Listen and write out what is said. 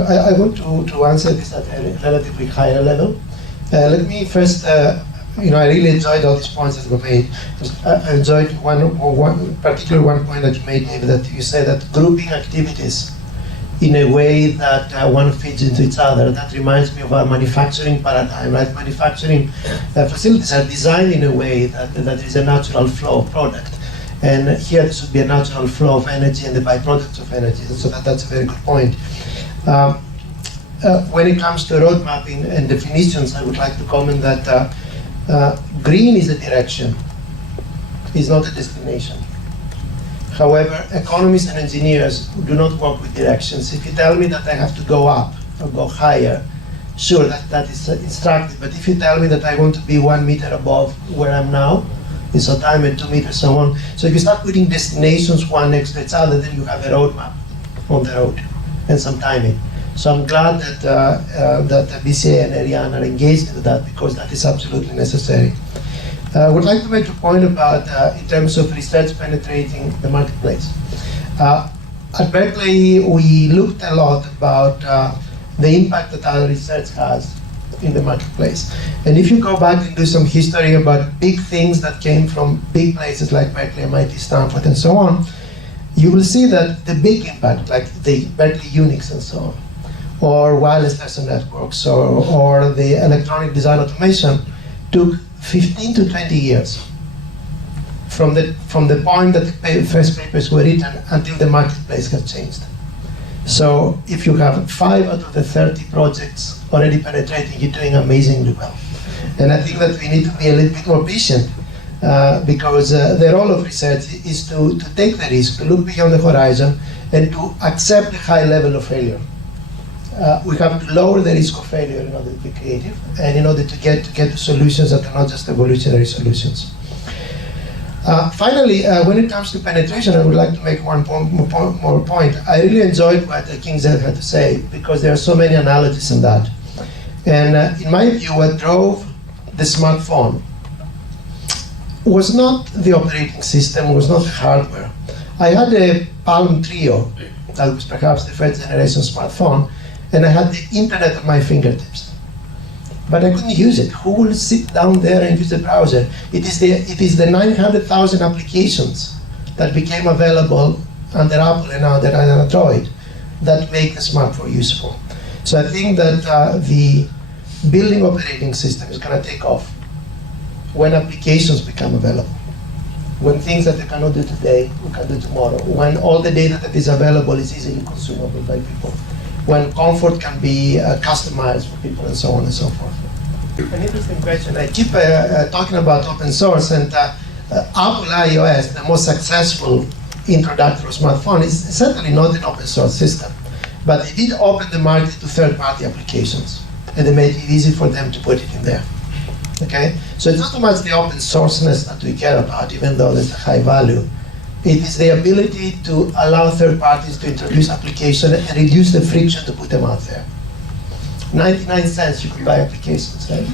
I want to answer this at a relatively higher level. Let me first, I really enjoyed all these points that were made. I enjoyed one point that you made, David, that you said that grouping activities in a way that one feeds into each other. That reminds me of our manufacturing paradigm, right? Manufacturing facilities are designed in a way that there is a natural flow of product. And here there should be a natural flow of energy and the byproducts of energy. So that's a very good point. When it comes to road mapping and definitions, I would like to comment that green is a direction, it's not a destination. However, economists and engineers do not work with directions. If you tell me that I have to go up or go higher, sure, that is instructive. But if you tell me that I want to be 1 meter above where I'm now, in some time and 2 meters, so on. So if you start putting destinations one next to each other, then you have a roadmap on the road and some timing. So I'm glad that BCA and Ariane are engaged in that, because that is absolutely necessary. I would like to make a point about, in terms of research penetrating the marketplace. At Berkeley, we looked a lot about the impact that our research has in the marketplace. And if you go back and do some history about big things that came from big places like Berkeley, MIT, Stanford, and so on, you will see that the big impact, like the Berkeley Unix and so on, or wireless person networks, or the electronic design automation, took 15 to 20 years from the point that the first papers were written until the marketplace has changed. So if you have 5 out of the 30 projects already penetrating, you're doing amazingly well. And I think that we need to be a little bit more patient, because the role of research is to take the risk, to look beyond the horizon, and to accept the high level of failure. We have to lower the risk of failure in order to be creative, and in order to get to solutions that are not just evolutionary solutions. Finally, when it comes to penetration, I would like to make one more point. I really enjoyed what King Z had to say, because there are so many analogies in that. And in my view, what drove the smartphone was not the operating system, was not the hardware. I had a Palm Trio, that was perhaps the first generation smartphone, and I had the internet at my fingertips. But I couldn't use it. Who will sit down there and use the browser? It is the 900,000 applications that became available under Apple and under Android that make the smartphone useful. So I think that the building operating system is going to take off when applications become available. When things that they cannot do today, we can do tomorrow. When all the data that is available is easily consumable by people. When comfort can be customized for people, and so on and so forth. An interesting question. I keep talking about open source, and Apple iOS, the most successful introductory smartphone, is certainly not an open source system. But they did open the market to third-party applications, and they made it easy for them to put it in there. Okay? So it's not so much the open sourceness that we care about, even though there's a high value. It is the ability to allow third parties to introduce applications and reduce the friction to put them out there. 99 cents you could buy applications, right?